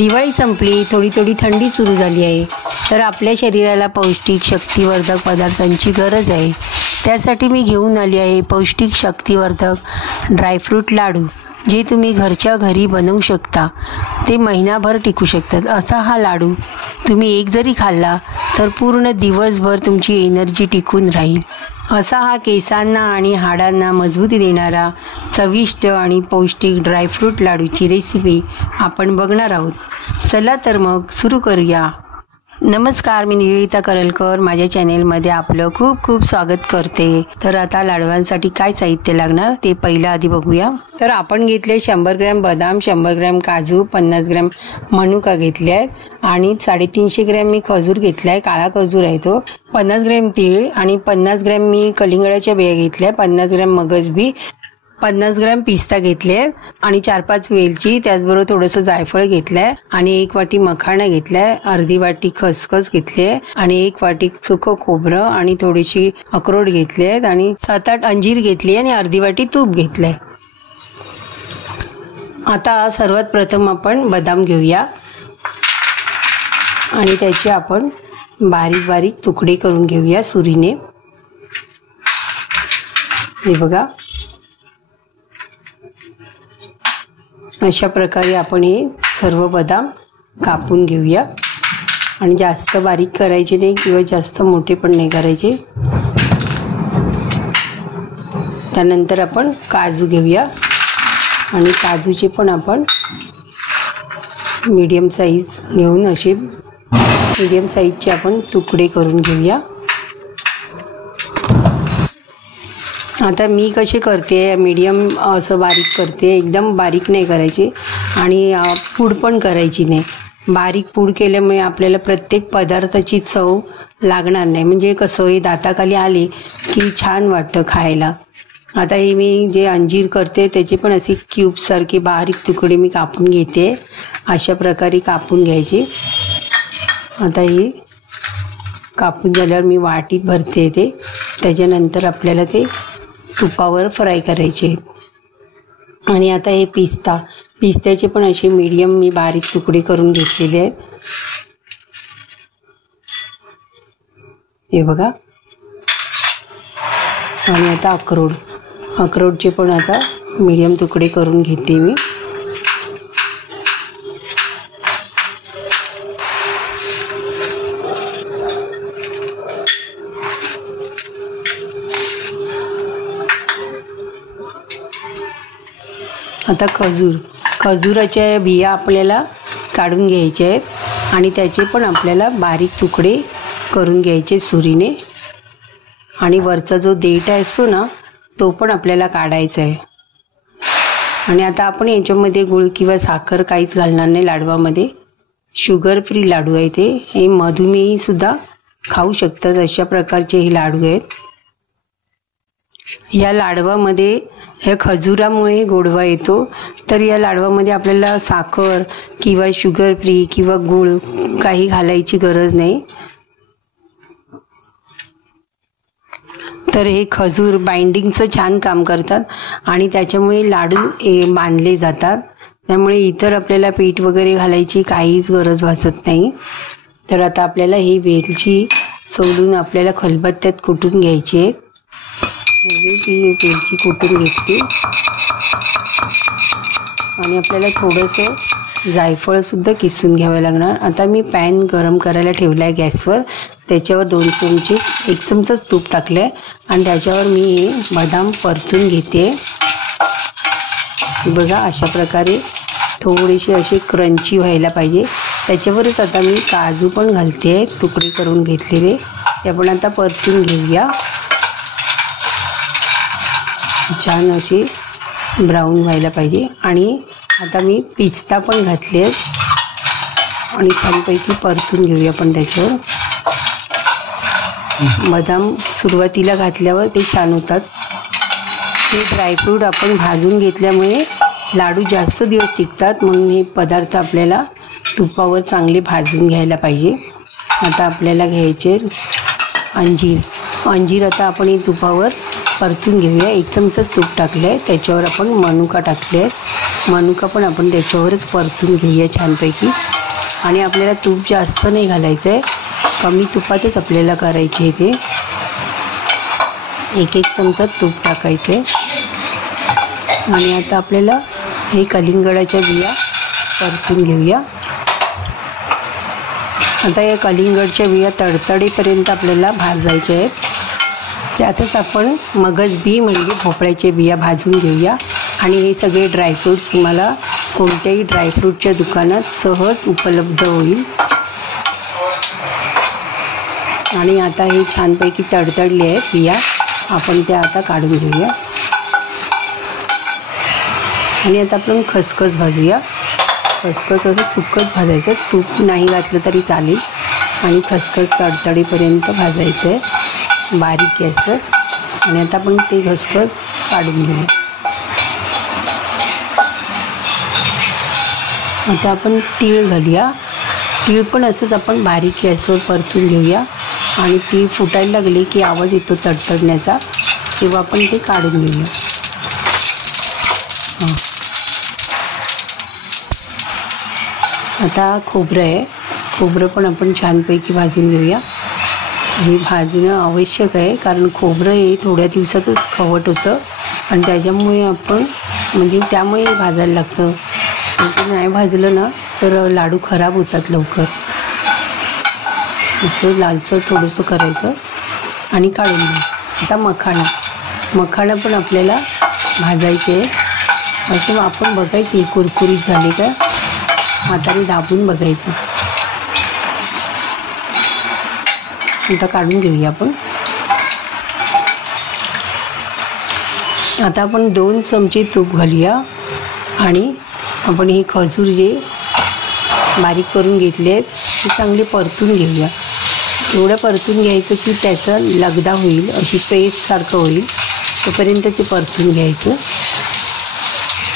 दिवाळी संपली, थोडी थंडी सुरू झाली आहे, तर आपल्या शरीराला पौष्टिक शक्तिवर्धक पदार्थांची गरज आहे। त्यासाठी मी घेऊन आली आहे पौष्टिक शक्तिवर्धक ड्रायफ्रूट लाडू, जे तुम्ही घरच्या घरी बनवू शकता। ते महिनाभर टिकू शकतात। असा हा लाडू तुम्ही एक जरी खाल्ला तर पूर्ण दिवसभर तुमची एनर्जी टिकून राहील। असा हा केसांना आणि हाडांना मजबूती देणारा चविष्ट आणि पौष्टिक ड्रायफ्रूट लाडूची रेसिपी आपण बघणार आहोत। चला तर मग सुरू करूया। नमस्कार, मी निवेदिता करलकर माझ्या चॅनेलमध्ये आपलं खूप खूप स्वागत करते। तर आता लाडवांसाठी काय साहित्य लागणार ते पहिलं आधी बघूया। तर आपण घेतले 100 ग्रॅम बदाम, 100 ग्रॅम काजू, 50 ग्रॅम मनुका घेतले आहेत आणि 350 ग्रॅम मी खजूर घेतलाय, काळा खजूर आहे तो, 50 ग्रॅम तीळ आणि 50 ग्रॅम मी कलिंगडाच्या बिया घेतल्या, 50 ग्रॅम मगजबी, 50 ग्रॅम पिस्ता घेतले आणि 4-5 वेलची, त्याचबरोबर थोडंसं जायफळ घेतलंय आणि 1 वाटी मखाणा घेतलाय, अर्धी वाटी खसखस घेतली आणि 1 वाटी सुकं खोबरं आणि थोडीशी अक्रोड घेतले आहेत आणि 7-8 अंजीर घेतली आणि अर्धी वाटी तूप घेतलंय। आता सर्वात प्रथम आपण बदाम घेऊया आणि त्याचे आपण बारीक बारीक तुकडे करून घेऊया सुरीने। हे बघा, अशा प्रकारे आपण हे सर्व बदाम कापून घेऊया आणि जास्त बारीक करायचे नाही किंवा जास्त मोठे पण नाही करायचे। त्यानंतर आपण काजू घेऊया आणि काजूचे पण आपण मीडियम साईज घेऊन असे मीडियम साईजचे आपण तुकडे करून घेऊया। आता मी कसे करते, मीडियम असं बारीक करते, एकदम बारीक नाही करायचे आणि पूड पण करायची नाही। बारीक पूड केल्यामुळे आपल्याला प्रत्येक पदार्थाची चव लागणार नाही, म्हणजे कसं हे दाताखाली आले की छान वाटतं खायला। आता हे मी जे अंजीर करते त्याचे पण असे क्यूबसारखे बारीक तुकडे मी कापून घेते, अशा प्रकारे कापून घ्यायचे। आता हे कापून झाल्यावर मी वाटीत भरते ते, त्याच्यानंतर आपल्याला ते तुपावर फ्राय करायचे। आणि आता हे पिस्त्याचे पण असे मीडियम मी बारीक तुकडे करून घेतलेले आहेत, हे बघा। आणि आता अक्रोडचे पण आता मीडियम तुकडे करून घेते मी। आता खजुराच्या बिया आपल्याला काढून घ्यायच्या आहेत आणि त्याचे पण आपल्याला बारीक तुकडे करून घ्यायचे सुरीने आणि वरचा जो देठ असतो ना तो पण आपल्याला काढायचा आहे। आणि आता आपण याच्यामध्ये गुळ किंवा साखर काहीच घालणार नाही लाडवामध्ये, शुगर फ्री लाडू आहे ते, हे मधुमेही सुद्धा खाऊ शकतात, अशा प्रकारचे हे लाडू आहेत। या लाडवामध्ये ह्या खजुरामुळे गोडवा येतो, तर या लाडवामध्ये आपल्याला साखर किंवा शुगर फ्री किंवा गूळ काही घालायची गरज नाही। तर हे खजूर बाइंडिंगचं छान काम करतात आणि त्याच्यामुळे लाडू बांधले जातात, त्यामुळे इतर आपल्याला पीठ वगैरे घालायची काहीच गरज भासत नाही। तर आता आपल्याला ही वेलची सोलून आपल्याला खलबत्त्यात कुटून घ्यायची आहे। ती वेलची कुटून घेतली आणि आपल्याला थोडंसं जायफळ सुद्धा किसून घ्यावं लागणार। आता मी पॅन गरम करायला ठेवला आहे गॅसवर, त्याच्यावर 2 चमचे 1 चमचाच तूप टाकलं आहे आणि त्याच्यावर मी हे बदाम परतून घेते। बघा, अशा प्रकारे थोडेसे असे क्रंची व्हायला पाहिजे। त्याच्यावरच आता मी काजू पण घालते, तुकडे करून घेतलेले, ते पण आता परतून घेऊया। छान असे ब्राऊन व्हायला पाहिजे आणि आता मी पिस्ता पण घातले आणि छानपैकी परतून घेऊया पण त्याच्यावर। बदाम सुरुवातीला घातल्यावर ते छान होतात। हे ड्रायफ्रूट आपण भाजून घेतल्यामुळे लाडू जास्त दिवस टिकतात, म्हणून हे पदार्थ आपल्याला तुपावर चांगले भाजून घ्यायला पाहिजे। आता आपल्याला घ्यायचे अंजीर आता आपण हे तुपावर परतून घेऊया। 1 चमचा तूप टाकले आहे, त्याच्यावर आपण मनुका टाकले आहेत मनुका पण आपण त्याच्यावरच परतून घेऊया छानपैकी. आणि आपल्याला तूप जास्त नाही घालायचं आहे, कमी तुपातच आपल्याला करायचे आहे ते. 1-1 चमचा तूप टाकायचं आहे. आणि आता आपल्याला हे कलिंगडाच्या बिया परतून घेऊया. आता या कलिंगडच्या बिया तडतडीपर्यंत आपल्याला भाजायच्या आहेत. त्यातच आपण मगज बी म्हणजे भोपळ्याच्या बिया भाजून घेऊया. आणि हे सगळे ड्रायफ्रूट्स तुम्हाला कोणत्याही ड्रायफ्रूटच्या दुकानात सहज उपलब्ध होईल. आणि आता हे छानपैकी तडतडले आहेत बिया, आपण त्या आता काढून घेऊया. आणि आता आपण खसखस भाजूया. खसखस असं सुक्कच भाजायचं, तूप नाही घातलं तरी चालेल. आणि खसखस तडतडीपर्यंत भाजायचं आहे बारीक गॅसवर. आणि आता आपण ते खसखस काढून घेऊया. आता आपण तीळ घालूया. तीळ पण असंच आपण बारीक गॅसवर परतून घेऊया. आणि तीळ फुटायला लागली की आवाज येतो तडतडण्याचा, तेव्हा आपण ते काढून घेऊया. आता खोबरं आहे, खोबरं पण आपण छानपैकी भाजून घेऊया. हे भाजणं आवश्यक आहे, कारण खोबरं हे थोड्या दिवसातच खवट होतं आणि त्याच्यामुळे आपण म्हणजे त्यामुळे भाजायला लागतं. ते नाही भाजलं ना तर लाडू खराब होतात लवकर. असं लालसर थोडंसं करायचं आणि काढून घ्यायचं. आता मखाणा पण आपल्याला भाजायचे. असं आपण बघायचं ही कुरकुरीत झाली का, हाताने दाबून बघायचं. आता काढून घेऊया आपण. आता आपण 2 चमचे तूप घालूया. आणि आपण हे खजूर जे बारीक करून घेतले आहेत ते चांगले परतून घेऊया. एवढं परतून घ्यायचं की त्याचा लगदा होईल, अशी पेस्टसारखं होईल, तोपर्यंत ते परतून घ्यायचं.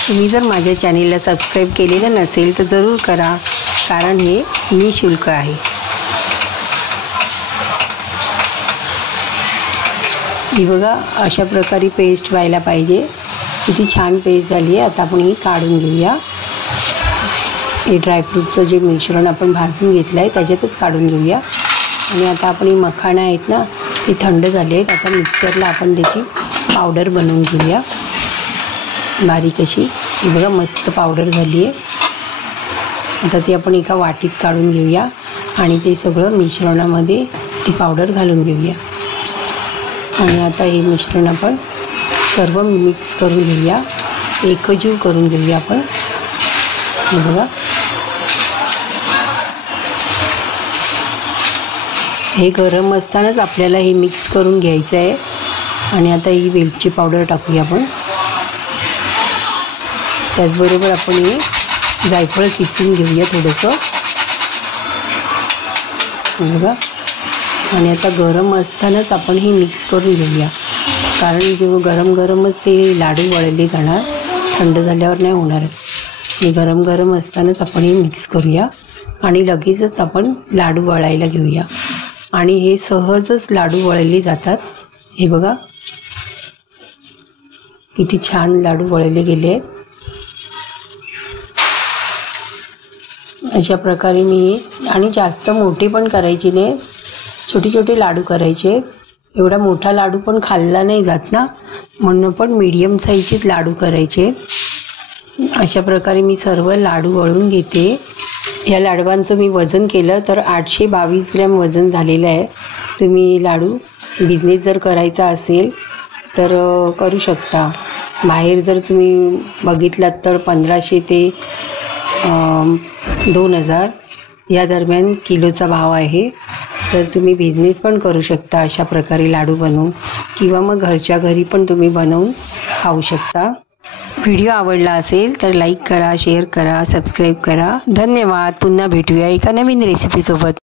तुम्ही जर माझ्या चॅनेलला सबस्क्राईब केलेलं नसेल तर जरूर करा, कारण हे निःशुल्क आहे. ही बघा अशा प्रकारे पेस्ट व्हायला पाहिजे. किती छान पेस्ट झाली आहे. आता आपण ही काढून घेऊया. हे ड्रायफ्रूटचं जे मिश्रण आपण भाजून घेतलं आहे त्याच्यातच काढून घेऊया. आणि आता आपण ही मखाणं आहेत ना ती थंड झाली आहेत. आता मिक्सरला आपण त्याची पावडर बनवून घेऊया बारीक अशी. बघा मस्त पावडर झाली आहे. आता ती आपण एका वाटीत काढून घेऊया आणि ते सगळं मिश्रणामध्ये ती पावडर घालून घेऊया. आणि आता हे मिश्रण आपण सर्व मिक्स करून घेऊया, एकजीव करून घेऊया आपण. बघा हे गरम असतानाच आपल्याला हे मिक्स करून घ्यायचं आहे. आणि आता ही वेलची पावडर टाकूया आपण. त्याचबरोबर आपण हे जायफळ किसून घेऊया थोडंसं. बघा आणि आता गरम असतानाच आपण हे मिक्स करून घेऊया, कारण जेव्हा गरम गरमच ते लाडू वळले जाणार, थंड झाल्यावर नाही होणार. हे गरम गरम असतानाच आपण हे मिक्स करूया आणि लगेचच आपण लाडू वळायला घेऊया. आणि हे सहजच लाडू वळले जातात. हे बघा किती छान लाडू वळले गेले आहेत. अशा प्रकारे मी, आणि जास्त मोठे पण करायचे नाही, छोटे छोटे लाडू करायचे. एवढा मोठा लाडू पण खाल्ला नाही जात ना, म्हणून पण मीडियम साईजचेच लाडू करायचे. अशा प्रकारे मी सर्व लाडू वळून घेते. या लाडवांचं मी वजन केलं तर 822 ग्रॅम वजन झालेलं आहे. तुम्ही लाडू बिझनेस जर करायचा असेल तर करू शकता. बाहेर जर तुम्ही बघितलात तर 1500 ते 2000 या दरम्यान किलोचा भाव आहे. तर तुम्ही बिझनेस पण करू शकता अशा प्रकारे लाडू बनवून, किंवा मग घरच्या घरी पण तुम्ही बनवून खाऊ शकता. व्हिडिओ आवडला असेल तर लाईक करा, शेअर करा, सबस्क्राईब करा. धन्यवाद. पुन्हा भेटूया एका नवीन रेसिपीसोबत.